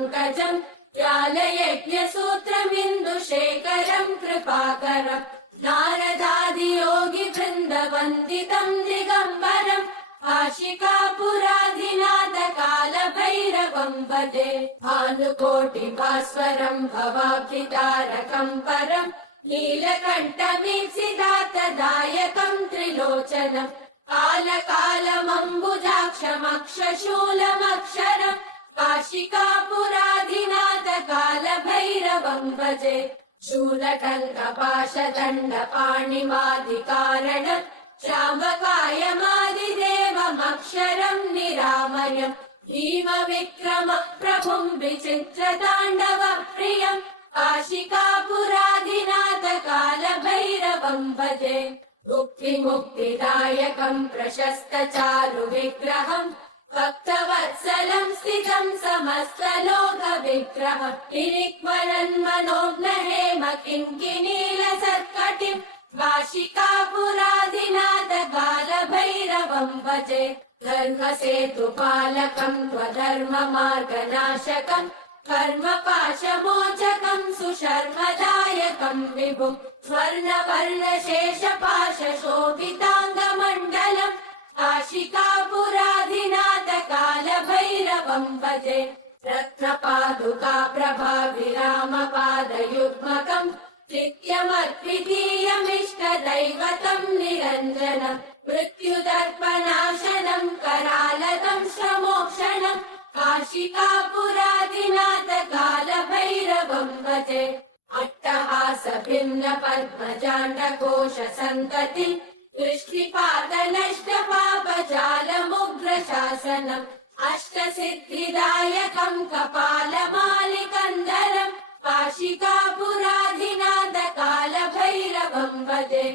पङ्कजम् व्यालयज्ञसूत्रमिन्दुशेखरम् कृपाकरम् नारदादियोगिवृन्दवन्दितम् दिगम्बरम् काशिकापुराधिनाथकालभैरवम् भजे भानुकोटिभास्वरम् भवाब्धितारकम् परम् नीलकण्ठमीप्सितार्थदायकम् त्रिलोचनम् कालकालमम्बुजाक्षमक्षशूलमक्षरम् काशिकापुराधिनाथकालभैरवम् भजे शूलटङ्कपाशदण्डपाणिमादिकारणम् श्यामकायमादिदेवमक्षरम् निरामयम् भीमविक्रम प्रभुम् विचित्रताण्डव प्रियम् काशिकापुराधिनाथकालभैरवम् भजे मुक्तिमुक्तिदायकम् प्रशस्तचारुविग्रहम् भक्तवत्सलम् स्थितम् समस्तलोकविग्रहम् निरिक्मरन्मनोज्ञहेम किङ्किणीलसत्कटिम् काशिकापुराधिनाथकालभैरवम् भजे धर्मसेतुपालकम् त्वधर्ममार्गनाशकम् कर्मपाशमोचकम् सुशर्मदायकम् विभुम् स्वर्णवर्णशेषपाशशोभिताङ्गमण्डलम् काशिकापुराधिनाथकालभैरवम् भजे रत्नपादुका प्रभाविरामपादयुग्मकम् नित्यमद्वितीयमिष्टदैवतम् निरञ्जनम् मृत्युदर्पनाशनम् करालतम् श्रमोक्षणम् काशिकापुराधिनाथकालभैरवम् भजे अट्टहासभिन्नपद्मजाण्डकोशसन्ततिम् दृष्टिपातनष्टपापजालमुग्रशासनम् अष्टसिद्धिदायकम् कपालमालिकन्दरम् काशिकापुराधिनाथकालभैरवम् भजे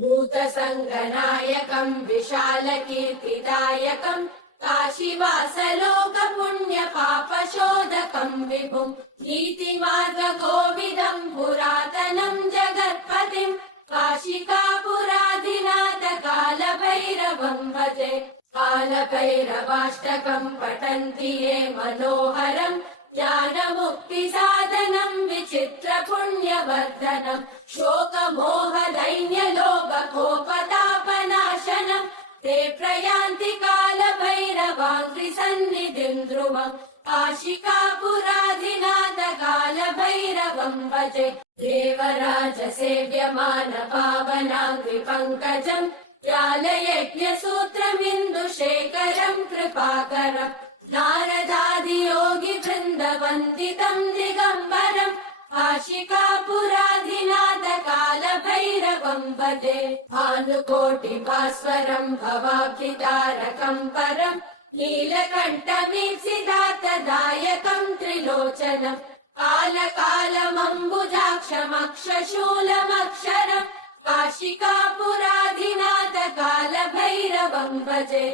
भूतसङ्गनायकम् विशालकीर्तिदायकम् काशीवासलोकपुण्यपापशोधकम् विभुम् नीतिमार्गकोविदम् पुरातनम् जगत्पतिम् काशिकापुराधिनाथकालभैरवम् भजे कालभैरवाष्टकम् पठन्ति ये मनोहरम् ज्ञानमुक्तिसाधनम् विचित्रपुण्यवर्धनम् शोकमोहदैन्यलोभकोपतापनाशनम् ते प्रयान्ति कालभैरवाङ्घ्रिसन्निधिम् ध्रुवम् काशिकापुराधिनाथकालभैरवम् भजे देवराजसेव्यमान पावनाङ्घ्रिपङ्कजम् व्यालयज्ञसूत्रमिन्दुशेखरम् कृपाकरम् नारदादियोगिवृन्दवन्दितम् दिगम्बरम् काशिकापुराधिनाथकालभैरवम् भजे भानुकोटिभास्वरम् भवाब्धितारकम् परम् नीलकण्ठमीप्सितार्थदायकम् त्रिलोचनम् कालकालमम्बुजाक्षमक्षशूलमक्षरम् काशिकापुराधिनाथकालभैरवम् भजे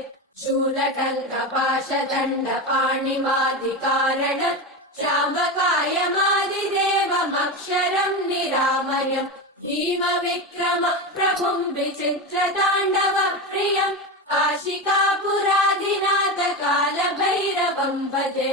शूलटङ्कपाशदण्डपाणिमादिकारणम् श्यामकायमादिदेवमक्षरम् निरामयम् भीमविक्रम प्रभुम् विचित्रताण्डव प्रियम् काशिकापुराधिनाथकालभैरवम् भजे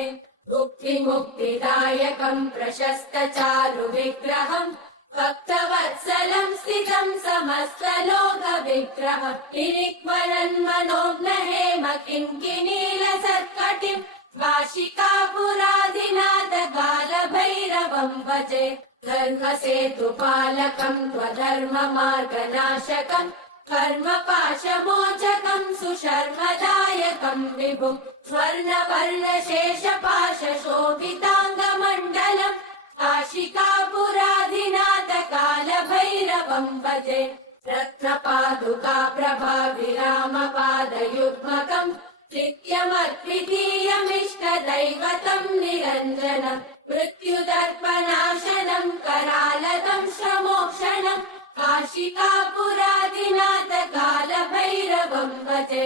मुक्तिमुक्तिदायकम् प्रशस्तचारुविग्रहम् भक्तवत्सलम् स्थितम् समस्तलोकविग्रहम् निरिक्मरन्मनोज्ञहेम किङ्किणीलसत्कटिम् काशिकापुराधिनाथकालभैरवम् भजे धर्मसेतुपालकम् त्वधर्ममार्गनाशकम् कर्मपाशमोचकम् सुशर्मदायकम् विभुम् स्वर्णवर्णशेषपाशशोभिताङ्गमण्डलम् काशिकापुराधिनाथकालभैरवम् भजे रत्नपादुका प्रभाविरामपादयुग्मकम् नित्यमद्वितीयमिष्टदैवतम् निरञ्जनम् मृत्युदर्पनाशनम् करालतम् श्रमोक्षणम् काशिकापुराधिनाथकालभैरवम् भजे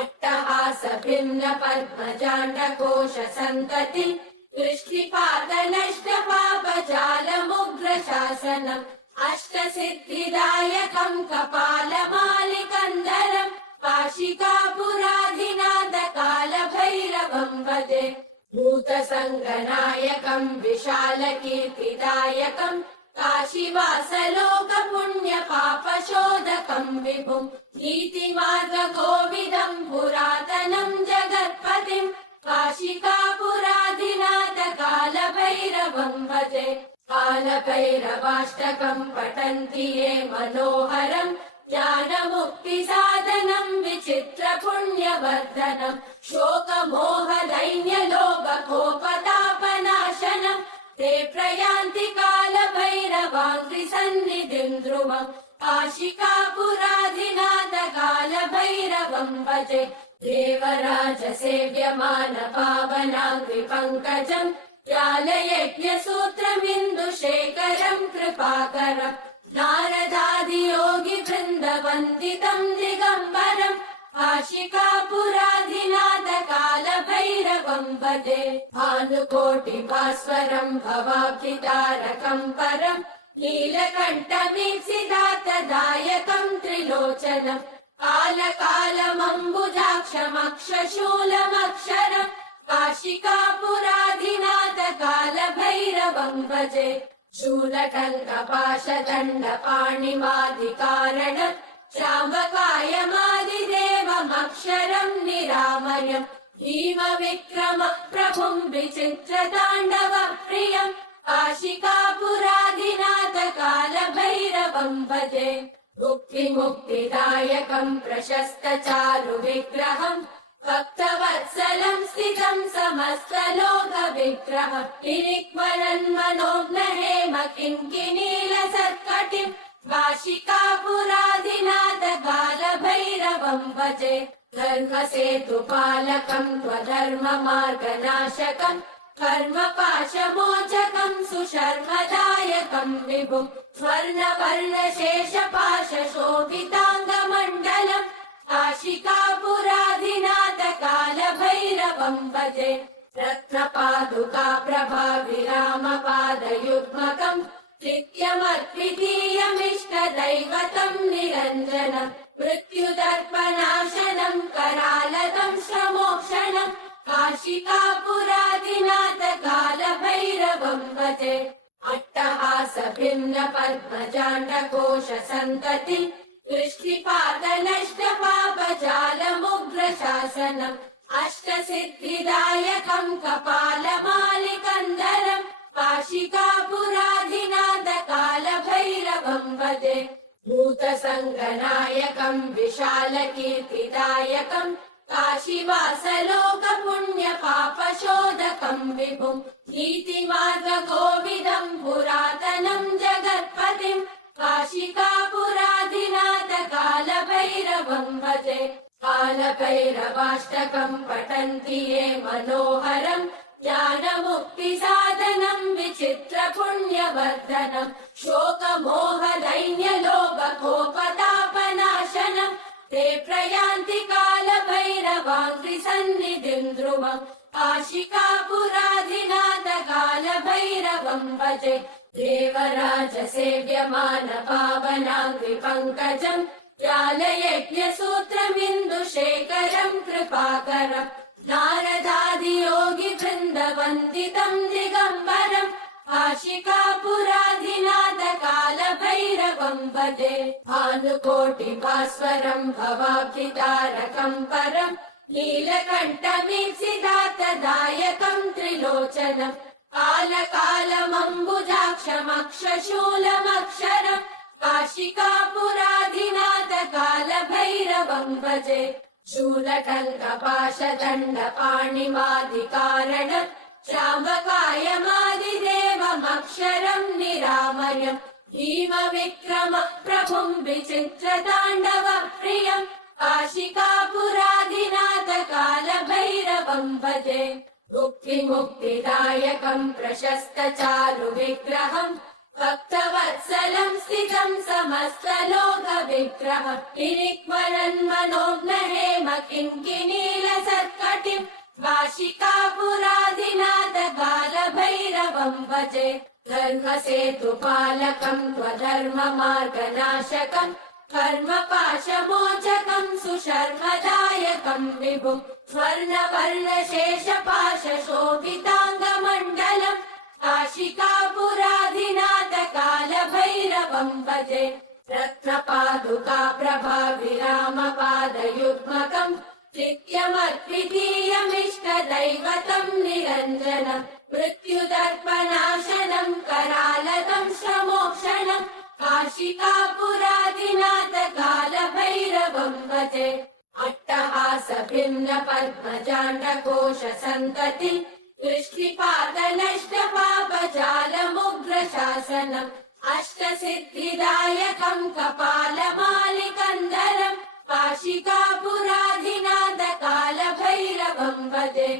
अट्टहासभिन्नपद्मजाण्डकोशसन्ततिम् दृष्टिपातनष्टपापजालमुग्रशासनम् अष्टसिद्धिदायकम् कपालमालिकन्दरम् काशिकापुराधिनाथकालभैरवम् भजे भूतस भूतसङ्गनायकम् विशालकीर्तिदायकम् काशीवासलोकपुण्यपापशोधकम् विभुम् नीतिमार्गकोविदम् पुरातनम् जगत्पतिम् काशिकापुराधिनाथ कालभैरवम् भजे कालभैरवाष्टकम् पठन्ति ये मनोहरम् ज्ञानमुक्तिसाधनम् विचित्रपुण्यवर्धनम् शोकमोहदैन्यलोभकोपतापनाशनम् ते प्रयान्ति कालभैरवाङ्घ्रिसन्निधिम् ध्रुवम् काशिकापुराधिनाथ कालभैरवम् भजे देवराजसेव्यमान पावनाङ्घ्रिपङ्कजम् ज्ञानयज्ञसूत्रमिन्दुशेखरम् कृपाकरम् नारदादियोगि वृन्दवन्दितम् दिगम्बरम् काशिकापुराधिनाथ कालभैरवम् भजे भानुकोटिभास्वरम् भवाब्धितारकम् परम् नीलकण्ठमीप्सितार्थदायकम् त्रिलोचनम् कालकालमम्बुजाक्षमक्षशूलमक्षरम् काशिकापुराधिनाथ कालभैरवम् भजे शूलटङ्कपाशदण्डपाणिमादिकारणम् श्यामकायमादिदेवमक्षरम् निरामयम् भीमविक्रम प्रभुम् विचित्रताण्डव प्रियम् काशिकापुराधिनाथ कालभैरवम् भजे मुक्तिमुक्तिदायकम् प्रशस्तचारु विग्रहम् भक्तवत्सलम् स्थितम् समस्तलोकविग्रहम् किरिक्मरन्मनोज्ञहेम किङ्किणीलसत्कटिम् काशिकापुराधिनाथ कालभैरवम् भजे धर्मसेतुपालकम् त्वधर्ममार्गनाशकम् कर्मपाशमोचकम् सुशर्मदायकम् विभुम् स्वर्णवर्णशेषपाशशोभिताङ्गमण्डलम् काशिकापुराधिनाथ कालभैरवम् भजे रत्नपादुका प्रभाविरामपादयुग्मकम् नित्यमद्वितीयमिष्टदैवतम् निरञ्जनम् मृत्युदर्पनाशनम् करालदम् श्रमोक्षणम् काशिकापुराधिनाथ कालभैरवम् भजे अट्टहास भिन्न पद्मजाण्डकोश सन्तति दृष्टिपातनष्टपापजालमुग्रशासनम् अष्टसिद्धिदायकम् कपालमालिकन्दरम् काशिकापुराधिनाथ कालभैरवम् भजे भूतसङ्गनायकम् विशालकीर्तिदायकम् काशीवासलोकपुण्यपापशोधकम् विभुम् नीतिमार्गकोविदम् पुरातनम् जगत्पतिम् काशिकापुराधिनाथ कालभैरवम् भजे कालभैरवाष्टकम् पठन्ति ये मनोहरम् ज्ञानमुक्तिसाधनम् विचित्रपुण्यवर्धनम् शोकमोहदैन्यलोभकोपतापनाशनम् ते प्रयान्ति कालभैरवाङ्घ्रिसन्निधिम् ध्रुवम् काशिकापुराधिनाथ कालभैरवम् भजे देवराजसेव्यमान पावनाङ्घ्रिपङ्कजम् ज्ञानयज्ञसूत्रमिन्दुशेखरम् कृपाकरम् नारदादियोगि वृन्दवन्दितम् दिगम्बरम् काशिकापुराधिनाथ कालभैरवम् भजे भानुकोटिभास्वरम् भवाब्धितारकम् परम् नीलकण्ठमीप्सितार्थदायकम् त्रिलोचनम् कालकालमम्बुजाक्षमक्षशूलमक्षरम् काशिकापुराधिनाथ कालभैरवम् भजे शूलटङ्कपाशदण्डपाणिमादिकारणम् श्यामकायमादिदेवमक्षरम् निरामयम् भीमविक्रम प्रभुम् विचित्रताण्डव प्रियम् काशिकापुराधिनाथ कालभैरवम् भजे मुक्तिमुक्तिदायकम् प्रशस्तचारु विग्रहम् भक्तवत्सलम् स्थितम् समस्तलोकविग्रहम् किरिक्मरन्मनोज्ञहेम किङ्किणीलसत्कटिम् काशिकापुराधिनाथ कालभैरवम् भजे धर्मसेतुपालकम् त्वधर्ममार्गनाशकम् कर्मपाशमोचकम् सुशर्मदायकम् विभुम् स्वर्णवर्णशेषपाशशोभिताङ्ग मण्डलम् काशिकापुराधिनाथ कालभैरवम् भजे रत्नपादुका प्रभाविरामपादयुग्मकम् नित्यमद्वितीयमिष्टदैवतम् निरञ्जनम् मृत्युदर्पनाशनम् करालदम् श्रमोक्षणम् काशिकापुराधिनाथ कालभैरवम् भजे अट्टहास भिन्न पद्मजाण्डकोश सन्ततिम् दृष्टिपातनष्ट पापजालमुग्रशासनम् अष्टसिद्धिदायकम् कपालमालिकन्दरम् काशिकापुराधिनाथ कालभैरवम् भजे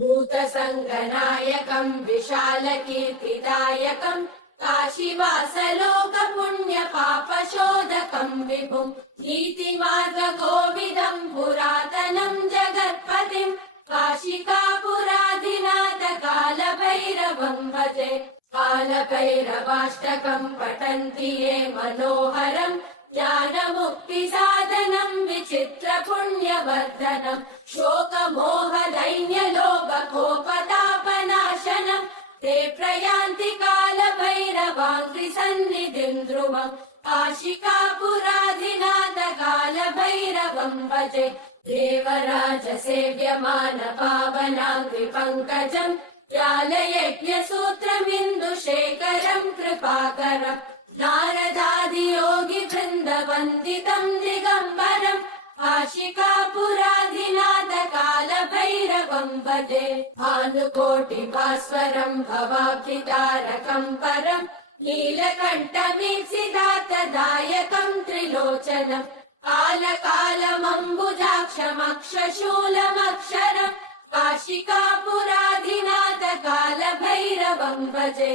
भूतसङ्गनायकम् विशालकीर्तिदायकम् काशीवासलोकपुण्यपापशोधकम् विभुम् नीतिमार्गकोविदम् पुरातनम् जगत्पतिम् काशिकापुराधिनाथ कालभैरवम् भजे कालभैरवाष्टकम् पठन्ति ये मनोहरम् ज्ञानमुक्तिसाधनम् विचित्रपुण्यवर्धनम् शोकमोहदैन्यलोभकोपतापनाशनम् ते प्रयान्ति कालभैरवाङ्घ्रिसन्निधिम् ध्रुवम् काशिकापुराधिनाथ कालभैरवम् भजे देवराज सेव्यमान पावनाङ्घ्रिपङ्कजम् ज्ञानयज्ञसूत्रमिन्दुशेखरम् कृपाकरम् नारदादियोगिवृन्दवन्दितम् दिगम्बरम् काशिकापुराधिनाथ कालभैरवम् भजे भानुकोटिभास्वरम् भवाब्धितारकम् परम् नीलकण्ठमीप्सितार्थदायकम् त्रिलोचनम् कालकालमम्बुजाक्षमक्षशूलमक्षरम् काशिकापुराधिनाथ कालभैरवम् भजे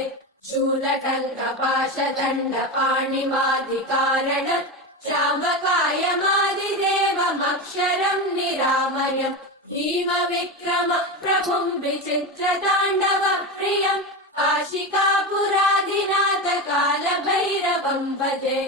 शूलटङ्कपाशदण्डपाणिमादिकारणम् श्रावकायमादिदेवमक्षरम् निरामयम् भीमविक्रम प्रभुम् विचित्रताण्डवप्रियम् काशिकापुराधिनाथ कालभैरवम् भजे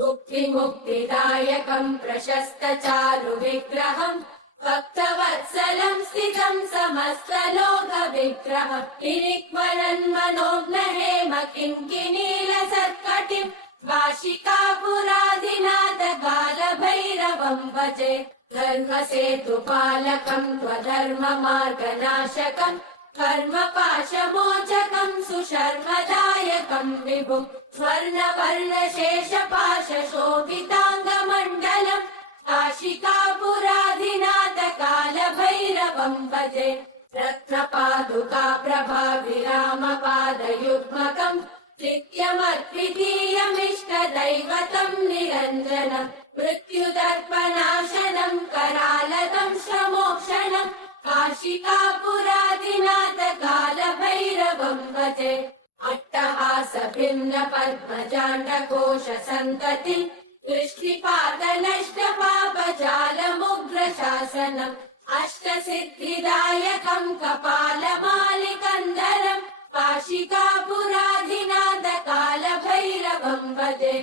मुक्तिमुक्तिदायकम् प्रशस्तचारुविग्रहम् भक्तवत्सलम् स्थितम् समस्तलोकविग्रहम् किरिक्मरन्मनोज्ञहेम किङ्किणीलसत्कटिम् काशिकापुराधिनाथ कालभैरवम् भजे धर्मसेतुपालकम् त्वधर्ममार्गनाशकम् कर्मपाशमोचकम् सुशर्मदायकम् विभुम् स्वर्णवर्णशेषपाशशोभिताङ्गमण्डलम् काशिकापुराधिनाथ कालभैरवम् भजे रत्नपादुका प्रभाविरामपादयुग्मकम् नित्यमद्वितीयमिष्टदैवतम् निरञ्जनम् मृत्युदर्पनाशनम् करालदम् श्रमोक्षणम् काशिकापुराधिनाथ कालभैरवम् भजे अट्टहास भिन्न पद्मजाण्डकोश सन्ततिम् दृष्टिपातनष्ट पापजालमुग्रशासनम् अष्टसिद्धिदायकम् कपालमालिकन्दरम् काशिकापुराधिनाथ कालभैरवम् भजे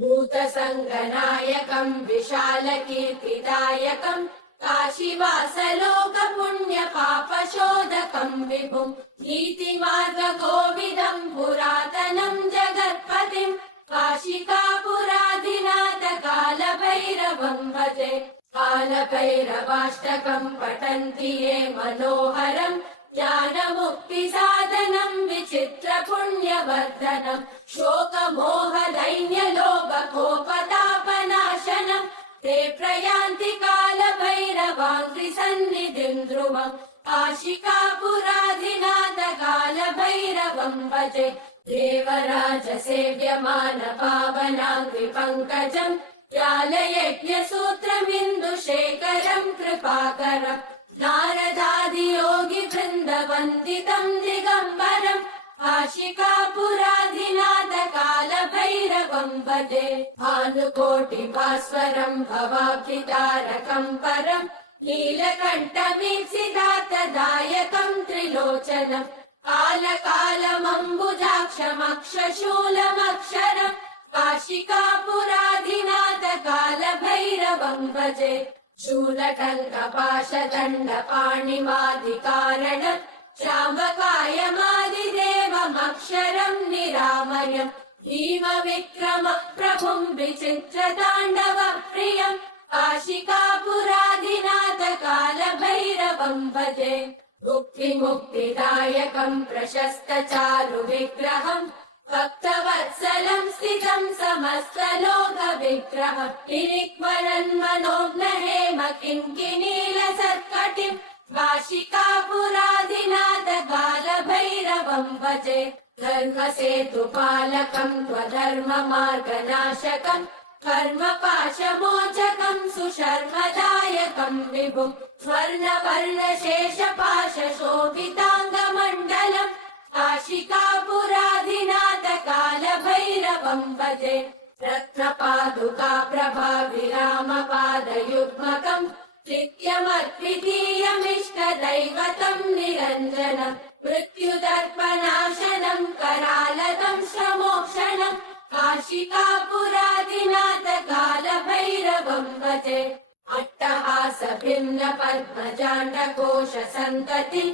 भूतसङ्गनायकम् विशालकीर्तिदायकम् काशीवासलोकपुण्यपापशोधकम् विभुम् नीतिमार्गकोविदम् पुरातनम् जगत्पतिम् काशिकापुराधिनाथ कालभैरवम् भजे कालभैरवाष्टकम् पठन्ति ये मनोहरम् ज्ञानमुक्तिसाधनम् विचित्रपुण्यवर्धनम् शोकमोहदैन्यलोभकोपतापनाशनम् ते प्रयान्ति कालभैरवाङ्घ्रिसन्निधिम् ध्रुवम् काशिकापुराधिनाथ कालभैरवम् भजे देवराज सेव्यमान पावनाङ्घ्रिपङ्कजम् ज्ञानयज्ञसूत्रमिन्दुशेखरम् कृपाकरम् नारदादियोगिवृन्दवन्दितम् दिगम्बरम् काशिकापुराधिनाथ कालभैरवम् भजे भानुकोटिभास्वरम् भवाब्धितारकम् परम् नीलकण्ठमीप्सितार्थदायकम् त्रिलोचनम् कालकालमम्बुजाक्षमक्षशूलमक्षरम् काशिकापुराधिनाथ कालभैरवम् भजे शूलटङ्कपाशदण्डपाणिमादिकारणम् श्यामकायमादिदेवमक्षरम् निरामयम् भीमविक्रम प्रभुम् विचित्रताण्डव प्रियम् काशिकापुराधिनाथ कालभैरवम् भजे मुक्तिदायकम् प्रशस्त चारु विग्रहम् भक्तवत्सलम् स्थितम् समस्तलोक विग्रहम् किरिक्वरन्मनोज्ञ हेम किङ्किणीलसत्कटिम् काशिकापुराधिनाथ कालभैरवम् भजे धर्मसेतुपालकम् त्वधर्ममार्गनाशकम् कर्मपाशमोचकम् सुशर्मदायकम् विभुम् स्वर्णवर्णशेषपाशशोभिताङ्गमण्डलम् काशिकापुराधिनाथ कालभैरवम् भजे रत्नपादुका प्रभाविरामपादयुग्मकम् नित्यमद्वितीयमिष्टदैवतम् निरञ्जनम् मृत्युदर्पनाशनम् करालतम् श्रमोक्षणम् काशिकापुराधिनाथ कालभैरवम् भजे अट्टहास भिन्न पद्मजाण्डकोश सन्तति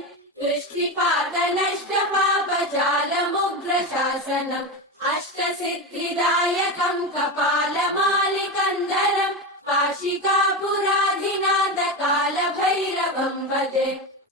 दृष्टिपातनष्ट पापजालमुग्र शासनम् अष्टसिद्धिदायकम् कपालमालिकन्दरम् काशिकापुराधिनाथ कालभैरवम् भजे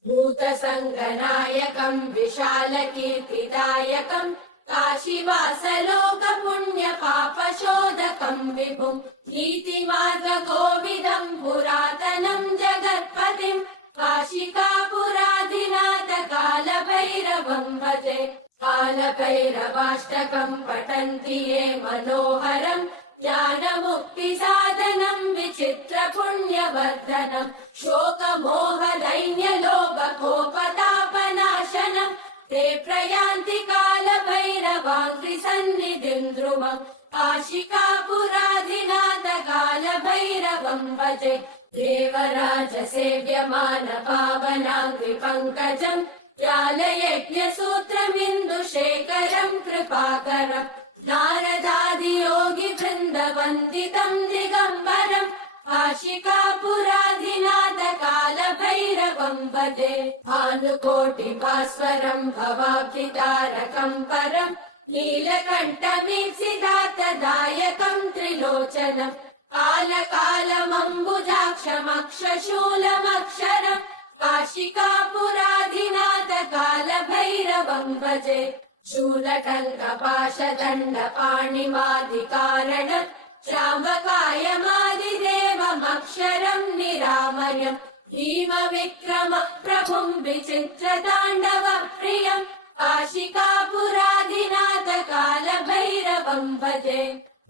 भूतसङ्गनायकम् विशालकीर्तिदायकम् काशीवासलोकपुण्यपापशोधकम् विभुम् नीतिमार्गकोविदम् पुरातनम् जगत्पतिम् काशिकापुराधिनाथ कालभैरवम् भजे कालभैरवाष्टकम् पठन्ति ये मनोहरम् ज्ञानमुक्तिसाधनम् विचित्रपुण्यवर्धनम् शोकमोहदैन्यलोभकोपतापनाशनम् ते प्रयान्ति कालभैरवाङ्घ्रिसन्निधिम् ध्रुवम् काशिकापुराधिनाथ कालभैरवम् भजे देवराजसेव्यमान पावनाङ्घ्रिपङ्कजम् ज्ञानयज्ञसूत्रमिन्दुशेखरम् कृपाकरम् नारदादियोगि वृन्दवन्दितम् दिगम्बरम् काशिकापुराधिनाथ कालभैरवम् भजे भानुकोटिभास्वरम् भवाब्धितारकम् परम् नीलकण्ठमीप्सितार्थदायकम् त्रिलोचनम् कालकालमम्बुजाक्षमक्षशूलमक्षरम् काशिकापुराधिनाथ कालभैरवम् भजे शूलटङ्कपाशदण्डपाणिमादिकारणम् श्यामकायमादिदेवमक्षरम् निरामयम् भीमविक्रम प्रभुम् विचित्रताण्डव प्रियम् काशिकापुराधिनाथ कालभैरवम् भजे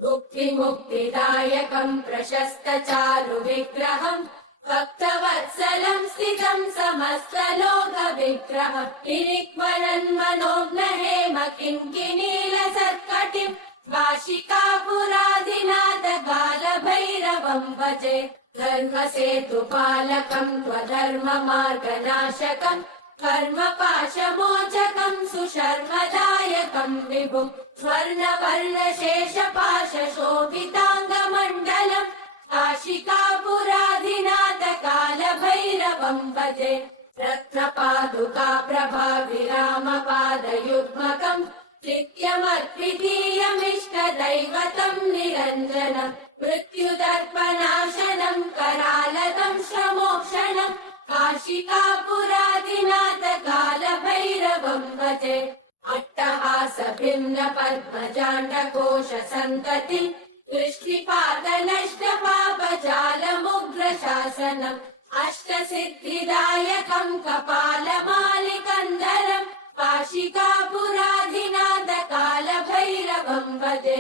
मुक्तिदायकम् प्रशस्त चारु विग्रहम् भक्तवत्सलम् स्थितम् समस्तलोक विग्रहम् किरिक्वरन्मनोज्ञ हेम किङ्किणीलसत्कटिम् काशिकापुराधिनाथ कालभैरवम् भजे धर्मसेतुपालकम् त्वधर्ममार्गनाशकम् कर्मपाशमोचकम् सुशर्मदायकम् विभुम् स्वर्णवर्णशेषपाशशोभिताङ्गमण्डलम् काशिकापुराधिनाथ कालभैरवम् भजे रत्नपादुका प्रभाविरामपादयुग्मकम् नित्यमद्वितीयमिष्टदैवतम् निरञ्जनम् मृत्युदर्पनाशनम् करालतम् श्रमोक्षणम् काशिकापुराधिनाथ कालभैरवम् भजे अट्टहास भिन्न पद्मजाण्डकोश सन्तति दृष्टिपातनष्ट पापजालमुग्र शासनम् अष्टसिद्धिदायकम् कपालमालिकन्दरम् काशिकापुराधिनाथ कालभैरवम् भजे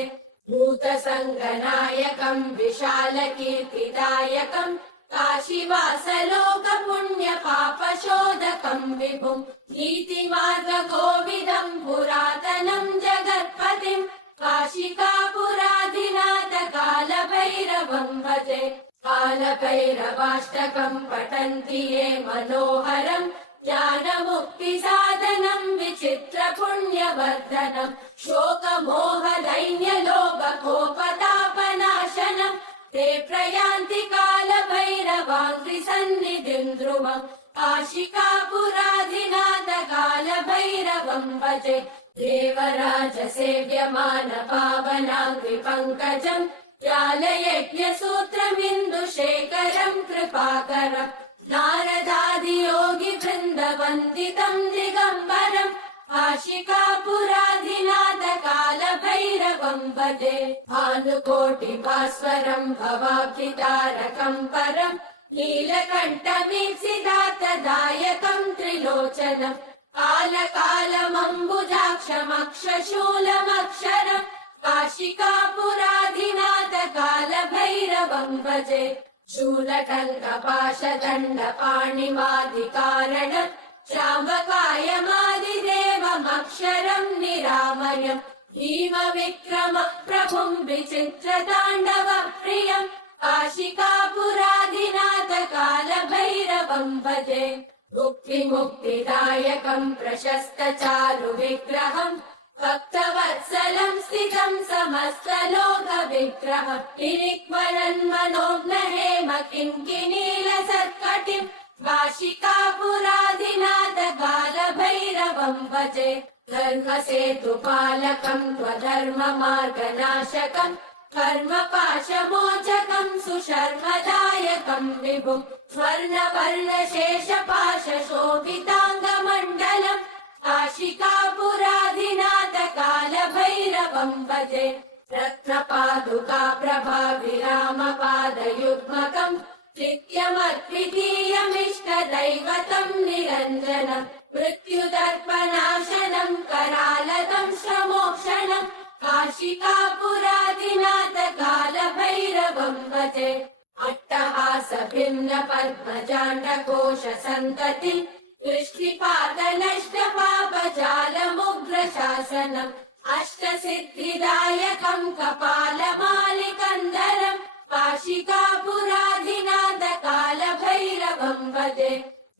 भूतसङ्गनायकम् विशालकीर्तिदायकम् काशीवासलोकपुण्यपापशोधकम् विभुम् नीतिमार्गकोविदम् पुरातनम् जगत्पतिम् काशिकापुराधिनाथ कालभैरवम् भजे कालभैरवाष्टकम् पठन्ति ये मनोहरम् ज्ञानमुक्तिसाधनम् विचित्रपुण्यवर्धनम् शोकमोहदैन्यलोभकोपतापनाशनम् ते प्रयान्ति कालभैरवाङ्घ्रिसन्निधिम् ध्रुवम् काशिकापुराधिनाथ भजे देवराज सेव्यमान पावनाङ्घ्रिपङ्कजम् ज्वालयज्ञसूत्रमिन्दुशेखरम् कृपाकरम् नारदादियोगि वृन्दवन्दितम् दिगम्बरम् आशिकापुराधिनाथ कालभैरवम् भजे भानुकोटिभास्वरम् भवाब्धितारकम् परम् नीलकण्ठमीप्सितार्थदायकम् त्रिलोचनम् कालकालमम्बुजाक्षमक्षशूलमक्षरम् काशिकापुराधिनाथ कालभैरवम् भजे शूलटङ्कपाशदण्डपाणिमादिकारणम् श्रावकायमादिदेवमक्षरम् निरामयम् भीमविक्रम प्रभुम् विचित्रताण्डव प्रियम् काशिकापुराधिनाथ कालभैरवम् भजे मुक्तिमुक्तिदायकम् प्रशस्त चारु विग्रहम् भक्तवत्सलम् स्थितम् समस्तलोक विग्रहम् किरिक्वरन्मनोज्ञ हेम किङ्किनीलसत्कटिम् काशिकापुराधिनाथ कालभैरवम् भजे धर्मसेतुपालकम् त्वधर्ममार्गनाशकम् कर्मपाशमोचकम् सुशर्मदायकम् विभुम् स्वर्णवर्णशेषपाशशोभिताङ्गमण्डलम् काशिकापुराधिनाथ कालभैरवम् भजे रत्नपादुका प्रभाविरामपादयुग्मकम् नित्यमद्वितीयमिष्टदैवतम् निरञ्जनम् मृत्युदर्पनाशनम् करालतम् श्रमोक्षणम् काशिकापुराधिनाथ कालभैरवम् भजे अट्टहासभिन्न पद्मजाण्डकोश सन्ततिम् दृष्टिपातनष्टपापजालमुग्रशासनम् अष्टसिद्धिदायकम् कपालमालिकन्दरम् काशिकापुराधिनाथ कालभैरवम् भजे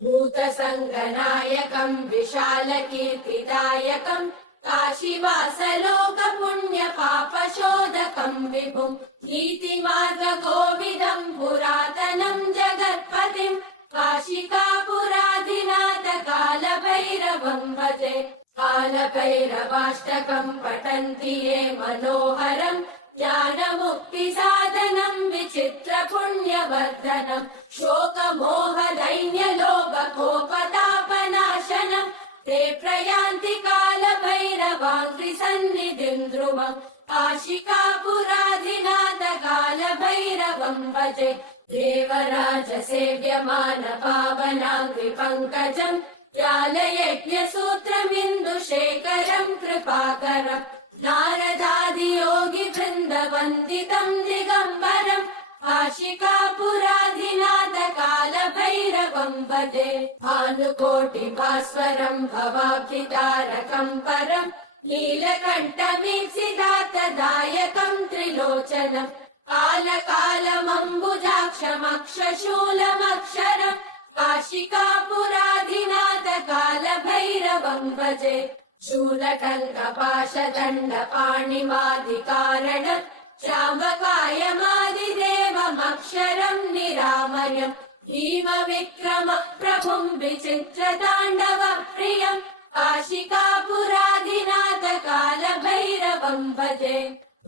भूतसङ्गनायकम् विशालकीर्तिदायकम् काशीवासलोकपुण्यपापशोधकम् विभुम् नीतिमार्गकोविदम् पुरातनम् जगत्पतिम् काशिकापुराधिनाथ कालभैरवम् भजे कालभैरवाष्टकम् पठन्ति ये मनोहरम् ज्ञानमुक्तिसाधनम् विचित्रपुण्यवर्धनम् शोकमोहदैन्यलोभकोपतापनाशनम् ते प्रयान्ति कालभैरवाङ्घ्रिसन्निधिम् ध्रुवम् काशिकापुराधिनाथ कालभैरवम् भजे देवराज सेव्यमान पावनाङ्घ्रिपङ्कजम् ज्वालयज्ञसूत्रमिन्दुशेखरम् कृपाकरम् नारदादियोगि वृन्दवन्दितम् दिगम्बरम् काशिकापुराधिनाथ कालभैरवम् भजे भानुकोटिभास्वरम् भवाब्धितारकम् परम् नीलकण्ठमीप्सितार्थदायकम् त्रिलोचनम् कालकालमम्बुजाक्षमक्षशूलमक्षरम् काशिकापुराधिनाथ कालभैरवम् भजे शूलटङ्कपाशदण्डपाणिमादिकारणम् श्रावकायमादिदेवमक्षरम् निरामयम् भीमविक्रम प्रभुम् विचित्रताण्डव प्रियम् काशिकापुराधिनाथ कालभैरवम् भजे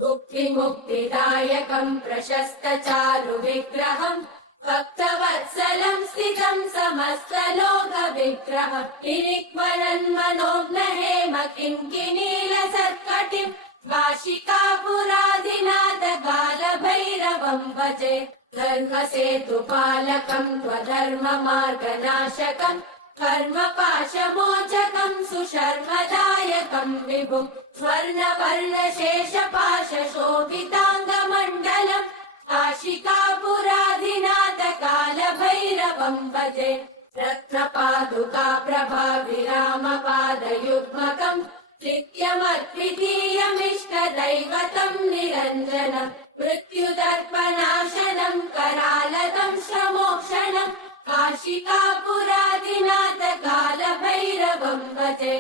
मुक्तिमुक्तिदायकम् प्रशस्त चारु विग्रहम् भक्तवत्सलम् स्थितम् समस्तलोक विग्रहम् किरिक्वरन्मनोज्ञ हेम किङ्किनीलसत्कटिम् काशिकापुराधिनाथ कालभैरवम् भजे धर्मसेतुपालकम् त्वधर्ममार्गनाशकम् कर्मपाशमोचकम् सुशर्मदायकम् विभुम् स्वर्णवर्णशेषपाशशोभिताङ्गमण्डलम् काशिकापुराधिनाथ कालभैरवम् भजे रत्नपादुका प्रभाविरामपादयुग्मकम् नित्यमद्वितीयमिष्टदैवतम् निरञ्जनम् मृत्युदर्पनाशनम् करालतम् श्रमोक्षणम् काशिकापुराधिनाथ कालभैरवम् भजे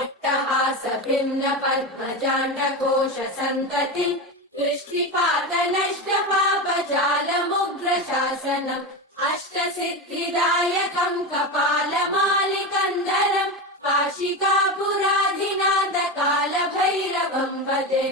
अट्टहासभिन्न पद्मजाण्डकोश सन्ततिम् दृष्टिपातनष्टपापजालमुग्रशासनम् अष्टसिद्धिदायकम् कपालमालिकन्दरम् काशिकापुराधिनाथ कालभैरवं भजे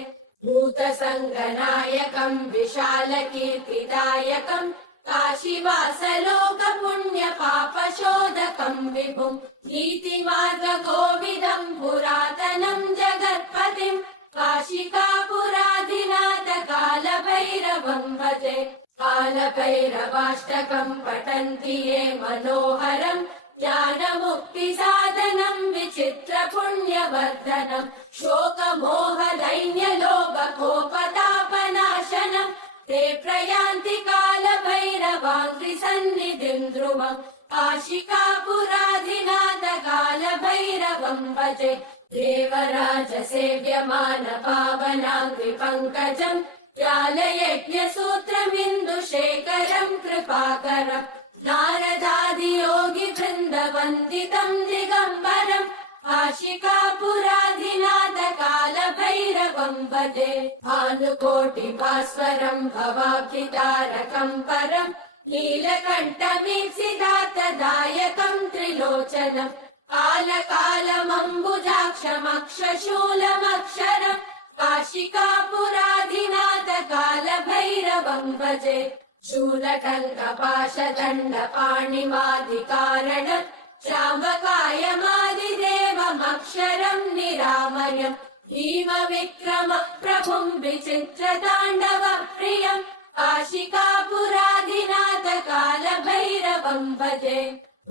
भूतसङ्गनायकं विशालकीर्तिदायकं काशीवासलोकपुण्यपापशोधकं विभुं नीतिमार्गकोविदं पुरातनं जगत्पतिं काशिकापुराधिनाथ कालभैरवं भजे कालभैरवाष्टकं पठन्ति ये मनोहरम् ज्ञानमुक्तिसाधनं विचित्रपुण्यवर्धनं शोकमोहदैन्यलोभकोपतापनाशनं ते प्रयान्ति कालभैरवाङ्घ्रिसन्निधिं ध्रुवम् काशिकापुराधिनाथ कालभैरवं भजे देवराजसेव्यमान पावनाङ्घ्रिपङ्कजम् ज्ञानयज्ञसूत्रमिन्दुशेखरं कृपाकरम् नारदादियोगि वृन्दवन्दितं दिगम्बरम् काशिकापुराधिनाथ कालभैरवं भजे भानुकोटिभास्वरं भवाब्धितारकं परम् नीलकण्ठमीप्सितार्थदायकं त्रिलोचनम् कालकालमम्बुजाक्षमक्षशूलमक्षरम् काशिकापुराधिनाथ कालभैरवं भजे शूलटङ्कपाशदण्डपाणिमादिकारणम् श्यामकायमादिदेवमक्षरं निरामयम् भीमविक्रम प्रभुं विचित्रताण्डव प्रियम् काशिकापुराधिनाथ कालभैरवं भजे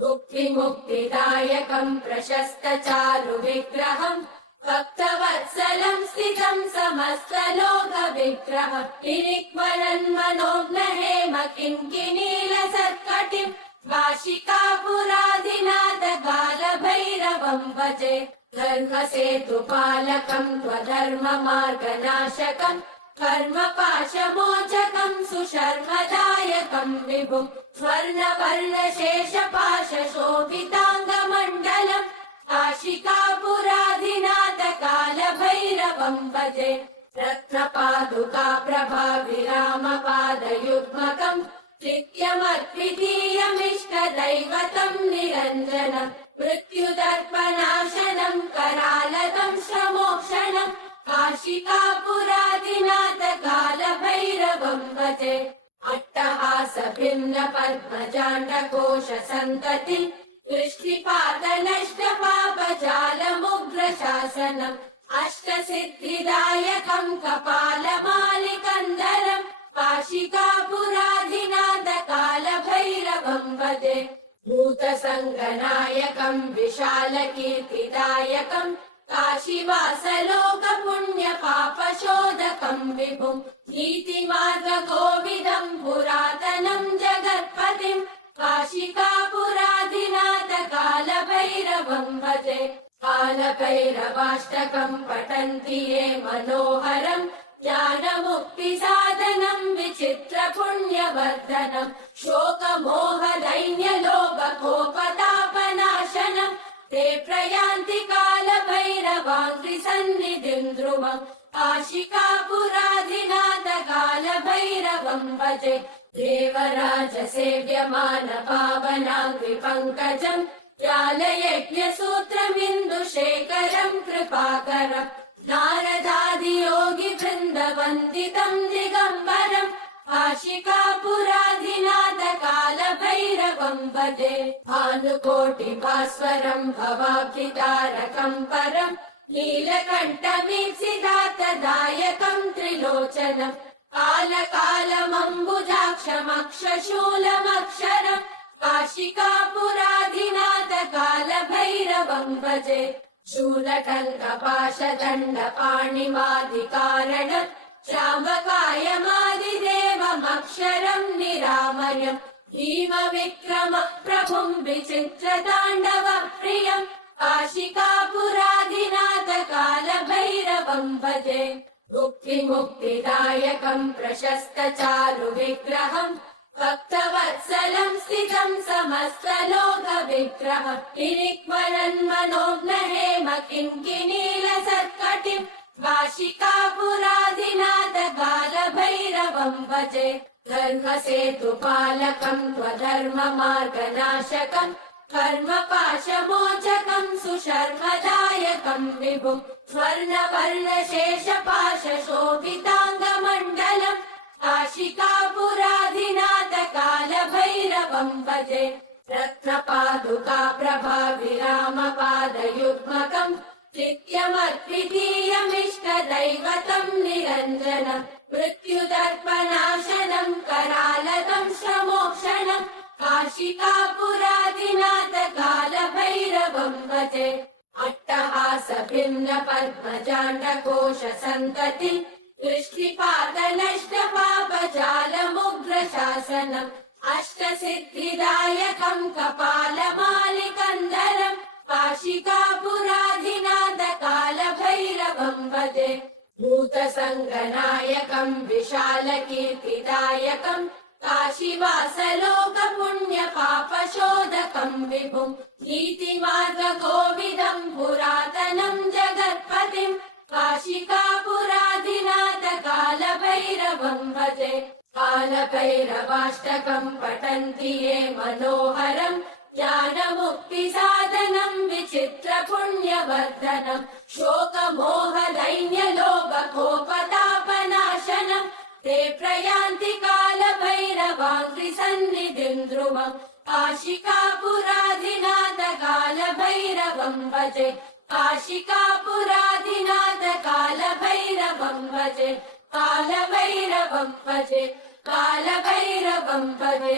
मुक्तिमुक्तिदायकं प्रशस्तचारुविग्रहम् भक्तवत्सलं स्थितं समस्तलोकविग्रहम् निरिक्मरन्मनोज्ञहेम किङ्किणीलसत्कटिम् काशिकापुराधिनाथ कालभैरवं भजे धर्मसेतुपालकं त्वधर्ममार्गनाशकम् कर्मपाशमोचकं सुशर्मदायकं विभुं स्वर्णवर्णशेषपाशशोभिताङ्गमण्डलम् काशिकापुराधिनाथ कालभैरवं भजे रत्नपादुका प्रभाविरामपादयुग्मकम् नित्यमद्वितीयमिष्टदैवतं निरञ्जनम् मृत्युदर्पनाशनं करालतं श्रमोक्षणम् काशिकापुराधिनाथ कालभैरवं भजे अट्टहासभिन्न पद्मजाण्डकोशसन्ततिम् दृष्टिपातनष्टपापजालमुग्रशासनम् अष्टसिद्धिदायकं कपालमालिकन्धरम् काशिकापुराधिनाथ कालभैरवं भजे भूतसङ्गनायकं विशालकीर्तिदायकं काशीवासलोकपुण्यपापशोधकं विभुं नीतिमार्गकोविदं पुरातनं जगत्पतिं काशिकापुराधिनाथ कालभैरवं भजे कालभैरवाष्टकं पठन्ति ये मनोहरम् ज्ञानमुक्तिसाधनं विचित्रपुण्यवर्धनं शोकमोहदैन्यलोभकोपतापनाशनं ते प्रयान्ति कालभैरवाङ्घ्रिसन्निधिं ध्रुवम् काशिकापुराधिनाथ कालभैरवं भजे देवराजसेव्यमान पावनाङ्घ्रिपङ्कजम् ज्ञानयज्ञसूत्रमिन्दुशेखरं कृपाकरम् नारदादियोगि वृन्दवन्दितं दिगम्बरम् काशिकापुराधिनाथ कालभैरवं भजे भानुकोटिभास्वरं भवाब्धितारकं परम् नीलकण्ठमीप्सितार्थदायकं त्रिलोचनम् कालकालमम्बुजाक्षमक्षशूलमक्षरम् काशिकापुराधिनाथ कालभैरवं भजे शूलटङ्कपाशदण्डपाणिमादिकारणम् श्यामकायमादिदेवमक्षरं निरामयम् भीमविक्रम प्रभुं विचित्रताण्डव प्रियम् काशिकापुराधिनाथ कालभैरवं भजे मुक्तिमुक्तिदायकं प्रशस्तचारुविग्रहम् भक्तवत्सलं स्थितं समस्तलोकविग्रहम् निरिक्मरन्मनोज्ञहेम किङ्किणीलसत्कटिम् काशिकापुराधिनाथ कालभैरवं भजे धर्मसेतुपालकं त्वधर्ममार्गनाशकम् कर्मपाशमोचकं सुशर्मदायकं विभुं स्वर्णवर्णशेषपाशशोभिताङ्गमण्डलम् काशिकापुराधिनाथकालभैरवं भजे रत्नपादुका प्रभाविरामपादयुग्मकम् नित्यमद्वितीयमिष्टदैवतं निरञ्जनम् मृत्युदर्पनाशनम् करालदं श्रमोक्षणम् काशिकापुराधिनाथकालभैरवं भजे अट्टहासभिन्न पद्मजाण्डकोश सन्ततिम् दृष्टिपातनष्टपापजालमुग्रशासनम् अष्टसिद्धिदायकम् कपालमालिकन्दरम् काशिकापुराधिनाथकालभैरवं भजे भूतसङ्गनायकम् विशालकीर्तिदायकम् काशीवासलोकपुण्यपापशोधकम् विभुम् नीतिमार्गकोविदम् पुरातनम् जगत्पतिम् काशिकापुराधिनाथकालभैरवं भजे कालभैरवाष्टकम् पठन्ति ये मनोहरम् ज्ञानमुक्तिसाधनम् विचित्रपुण्यवर्धनम् शोकमोहदैन्यलोभकोपतापनाशनम् ते प्रयान्ति कालभैरवाङ्घ्रिसन्निधिम् ध्रुवम् काशिकापुराधिनाथकालभैरवं भजे काशिकापुराधिनाथकालभैरवं भजे कालभैरवं भजे कालभैरवं भजे।